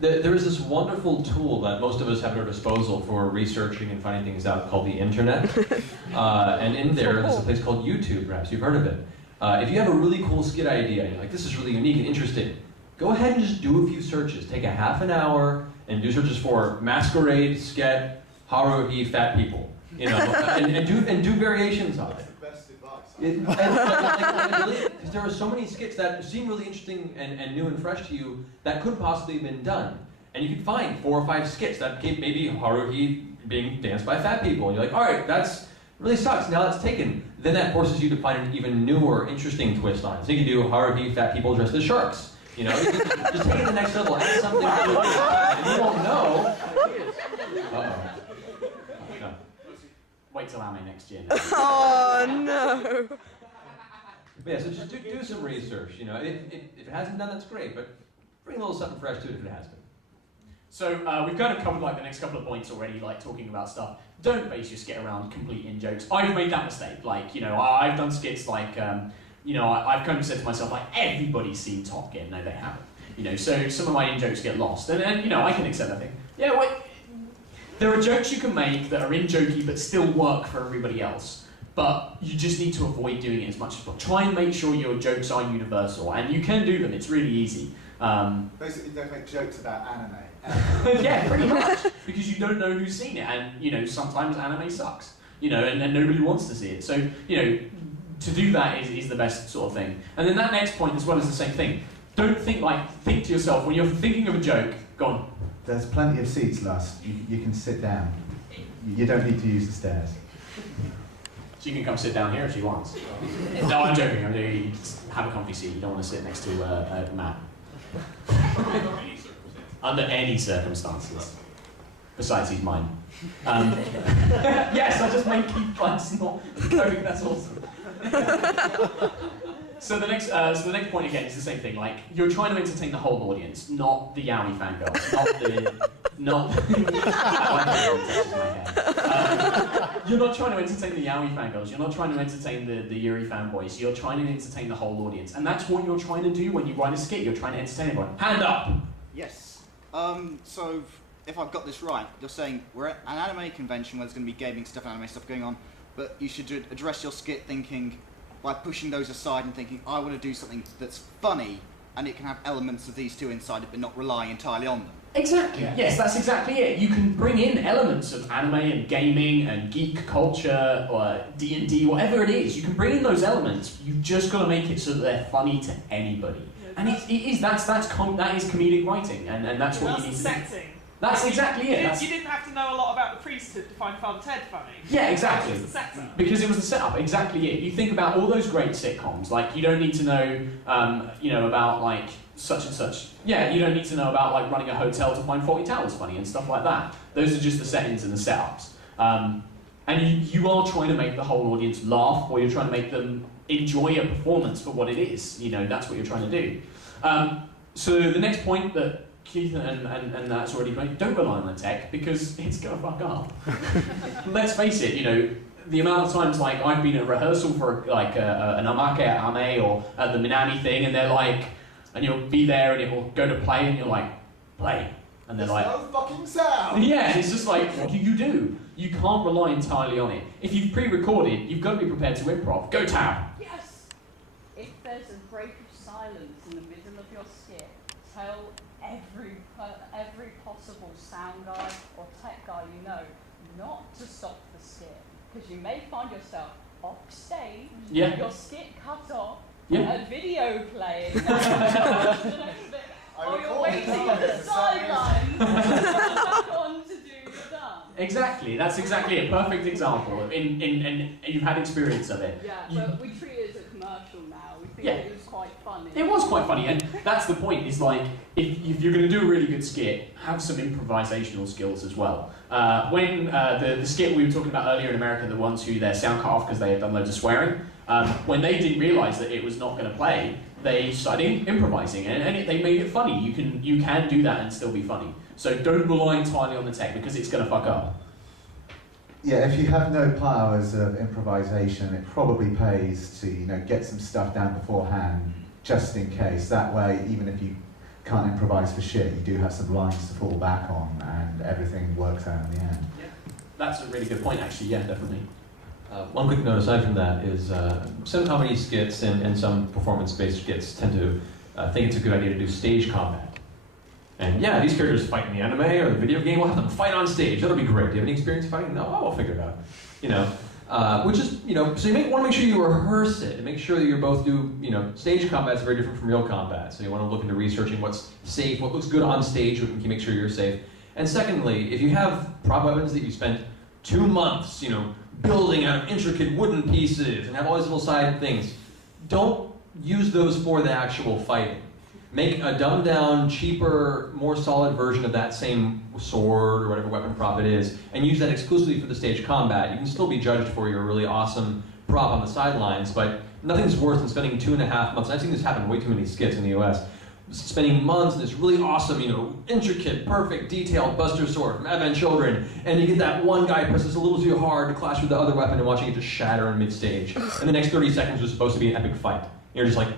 There is this wonderful tool that most of us have at our disposal for researching and finding things out called the internet. And in there's a place called YouTube, perhaps you've heard of it. If you have a really cool skit idea, and you're like, this is really unique and interesting, go ahead and just do a few searches. Take a half an hour and do searches for masquerade, skit, haruhi, fat people. You know, and do variations of it. Because there are so many skits that seem really interesting and new and fresh to you that could possibly have been done. And you could find 4 or 5 skits that maybe Haruhi being danced by fat people. And you're like, all right, that's really sucks. Now that's taken. Then that forces you to find an even newer, interesting twist on it. So you can do Haruhi, fat people dressed as sharks. You know, you can just take it to the next level, add something to it, and you won't know. Uh-oh. No. Wait till Ame next year. Oh no! But yeah, so just do some research. You know, if it hasn't done, that's great. But bring a little something fresh to it if it has been. So we've kind of covered like the next couple of points already, like talking about stuff. Don't base your skit around complete in-jokes. I've made that mistake. Like, you know, I've done skits like, you know, I've kind of said to myself, like, everybody's seen Top Gear. No, they haven't. You know, so some of my in-jokes get lost. And you know, I can accept that thing. Yeah, wait. There are jokes you can make that are in-jokey but still work for everybody else. But you just need to avoid doing it as much as possible. Try and make sure your jokes are universal. And you can do them. It's really easy. Basically, don't make jokes about anime. Yeah, pretty much, because you don't know who's seen it, and you know sometimes anime sucks, you know, and nobody wants to see it. So you know, to do that is the best sort of thing. And then that next point as well is the same thing. Don't think to yourself when you're thinking of a joke. Go on. There's plenty of seats, Lust. You can sit down. You don't need to use the stairs. She can come sit down here if she wants. No, I'm joking. I'm joking. You just have a comfy seat. You don't want to sit next to Matt. Under any circumstances. Besides, he's mine. Yes, I just made Keith Price not going. That's awesome. So the next point again is the same thing. Like, you're trying to entertain the whole audience, not the Yaoi fangirls, you're not trying to entertain the Yaoi fangirls. You're not trying to entertain the Yuri fanboys. You're trying to entertain the whole audience, and that's what you're trying to do when you write a skit. You're trying to entertain everyone. Hand up. Yes. So if I've got this right, you're saying we're at an anime convention where there's going to be gaming stuff and anime stuff going on, but you should address your skit thinking, by pushing those aside and thinking, I want to do something that's funny, and it can have elements of these two inside it, but not rely entirely on them. Exactly. Yeah. Yes, that's exactly it. You can bring in elements of anime and gaming and geek culture or D&D, whatever it is. You can bring in those elements. You've just got to make it so that they're funny to anybody. And that is comedic writing, and that's what you need to do. That's exactly it. You didn't have to know a lot about the priesthood to find Father Ted funny. Yeah, exactly. It was the setup. Because it was the setup, exactly it. You think about all those great sitcoms, like you don't need to know, you know, about like such and such. Yeah, you don't need to know about like running a hotel to find Fawlty Towers funny and stuff like that. Those are just the settings and the setups. And you are trying to make the whole audience laugh, or you're trying to make them enjoy a performance for what it is. You know, that's what you're trying to do. So the next point that Keith and that's already made, don't rely on the tech, because it's gonna fuck up. Let's face it, you know, the amount of times like I've been at rehearsal for like an amake at Ame or at the Minami thing, and they're like, and you'll be there and it will go to play and you're like, play. And they're like, no fucking sound! Yeah, it's just like, what do? You can't rely entirely on it. If you've pre-recorded, you've got to be prepared to improv. Go Tab! Yes! If there's a break of silence in the middle of your skit, tell every possible sound guy or tech guy you know not to stop the skit, because you may find yourself off stage, your skit cut off, a video playing, or you're waiting on the sidelines back on to do your dance. Exactly, that's exactly a perfect example. And you've had experience of it. Yeah, but we treat it as a commercial now. We think it was quite funny. It was quite funny, and that's the point, is like, if you're going to do a really good skit, have some improvisational skills as well. When the skit we were talking about earlier in America, the ones who their sound cut off because they had done loads of swearing, when they didn't realise that it was not going to play, they started improvising, and they made it funny. You can do that and still be funny. So don't rely entirely on the tech, because it's going to fuck up. Yeah, if you have no powers of improvisation, it probably pays to get some stuff down beforehand, just in case. That way, even if you can't improvise for shit, you do have some lines to fall back on, and everything works out in the end. Yeah. That's a really good point, actually. Yeah, definitely. One quick note aside from that is some comedy skits and some performance-based skits tend to think it's a good idea to do stage combat. And yeah, these characters fight in the anime or the video game, we'll have them fight on stage. That'll be great. Do you have any experience fighting? No, we'll figure it out. You know, which is, you know, so you want to make sure you rehearse it and make sure that you both do, you know, stage combat is very different from real combat. So you want to look into researching what's safe, what looks good on stage, what can make sure you're safe. And secondly, if you have prop weapons that you spent 2 months, you know, building out of intricate wooden pieces and have all these little side things, don't use those for the actual fighting. Make a dumbed down, cheaper, more solid version of that same sword or whatever weapon prop it is, and use that exclusively for the stage combat. You can still be judged for your really awesome prop on the sidelines, but nothing's worse than spending 2.5 months. I've seen this happen in way too many skits in the US. Spending months in this really awesome, you know, intricate, perfect, detailed Buster Sword from Advent Children, and you get that one guy presses a little too hard to clash with the other weapon and watching it just shatter in mid-stage. And the next 30 seconds was supposed to be an epic fight. You're just like...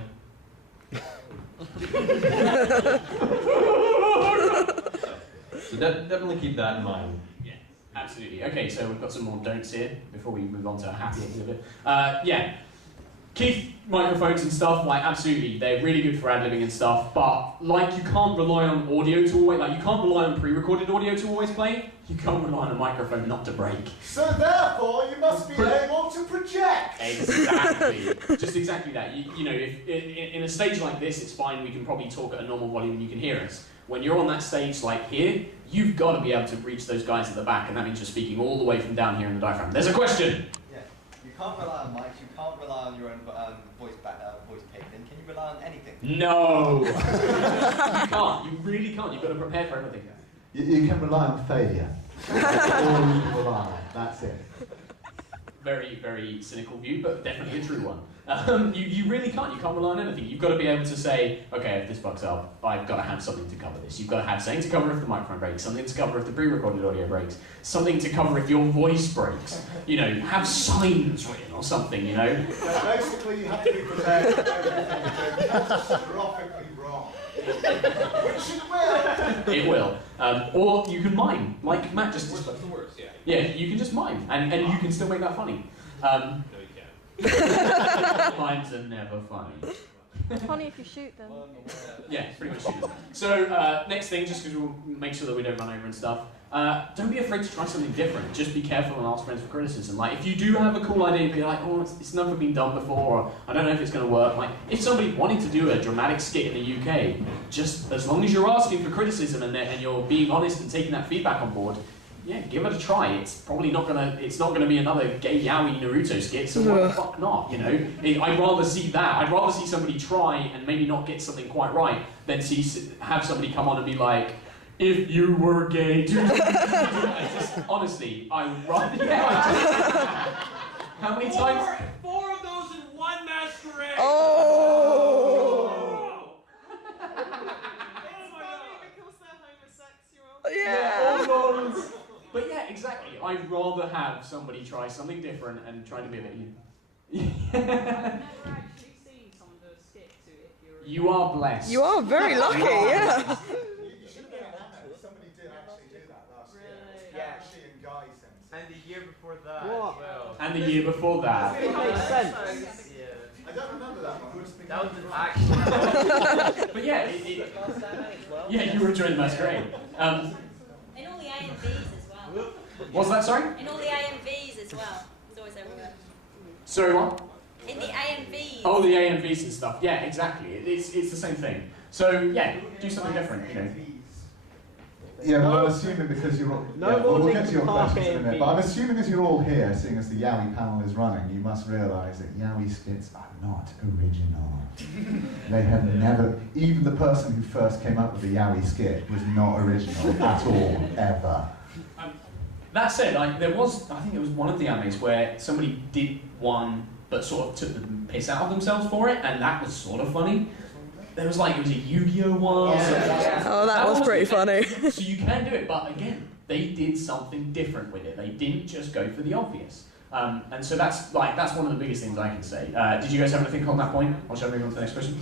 So definitely keep that in mind. Yeah, absolutely. Okay, so we've got some more don'ts here before we move on to a happy exhibit. Yeah. Keith microphones and stuff, like, absolutely, they're really good for ad-libbing and stuff, but, like, you can't rely on audio to always, like, you can't rely on pre-recorded audio to always play, you can't rely on a microphone not to break. So therefore, you must be able to project! Exactly. Just exactly that. You know, if in a stage like this, it's fine, we can probably talk at a normal volume and you can hear us. When you're on that stage like here, you've got to be able to reach those guys at the back, and that means you're speaking all the way from down here in the diaphragm. There's a question! You can't rely on mics, you can't rely on your own voice pick, then can you rely on anything? No! You can't, you really can't, you've got to prepare for everything. You can rely on failure. That's all you can rely on, that's it. Very, very cynical view, but definitely a true one. You really can't. You can't rely on anything. You've got to be able to say, okay, if this fucks up, I've got to have something to cover this. You've got to have something to cover if the microphone breaks, something to cover if the pre-recorded audio breaks, something to cover if your voice breaks. You know, have signs written or something, you know? Basically, you have to be prepared for everything catastrophically wrong. Which it will. It will. Or you can mime, like Matt just described. What's the worst, yeah. Yeah, you can just mime, and you can still make that funny. No, you can't. Mimes are never funny. It's funny if you shoot them. Yeah, pretty much shoot them. So, next thing, just because we'll make sure that we don't run over and stuff, don't be afraid to try something different. Just be careful and ask friends for criticism. Like, if you do have a cool idea, be like, oh, it's never been done before, or I don't know if it's going to work. Like, if somebody wanted to do a dramatic skit in the UK, just as long as you're asking for criticism and you're being honest and taking that feedback on board, yeah, give it a try. It's probably not gonna be another gay yaoi Naruto skit, so why the fuck not, you know? I'd rather see that. I'd rather see somebody try and maybe not get something quite right than have somebody come on and be like, if you were gay, honestly, I would rather... Yeah, how many times... 4 of those in one masquerade! Oh! Because they're homosexual. Yeah! But yeah, exactly. I'd rather have somebody try something different and try to be a bit... I've never actually seen someone do a skit to If You're a You are blessed. You are very lucky, yeah. You should get an anno. Somebody did actually do that last year. Really? Yeah, she and Guy sent it. And the year before that What? as well. And the year before that. It makes sense. Yeah. I don't remember that one. That was actually... But yeah, yeah, you were enjoying the masquerade. In all the AMVs as well. What's that, sorry? In all the AMVs as well. It's always everywhere. Sorry, what? In the AMVs. Oh, the AMVs and stuff. Yeah, exactly. It's the same thing. So, yeah, do something different, you know. Yeah, well, I'm assuming because you're all... No yeah, more we'll get Linkin to your Park questions in a minute, AMVs. but I'm assuming as you're all here, seeing as the Yowie panel is running, you must realise that Yowie skits are not original. They have never... Even the person who first came up with the Yowie skit was not original at all, ever. That said, there was, I think it was one of the animes where somebody did one, but sort of took the piss out of themselves for it, and that was sort of funny. There was it was a Yu-Gi-Oh one. Yeah. Oh, that was pretty funny. So you can do it, but again, they did something different with it. They didn't just go for the obvious. And so that's one of the biggest things I can say. Did you guys have anything on that point? Or shall I move on to the next question?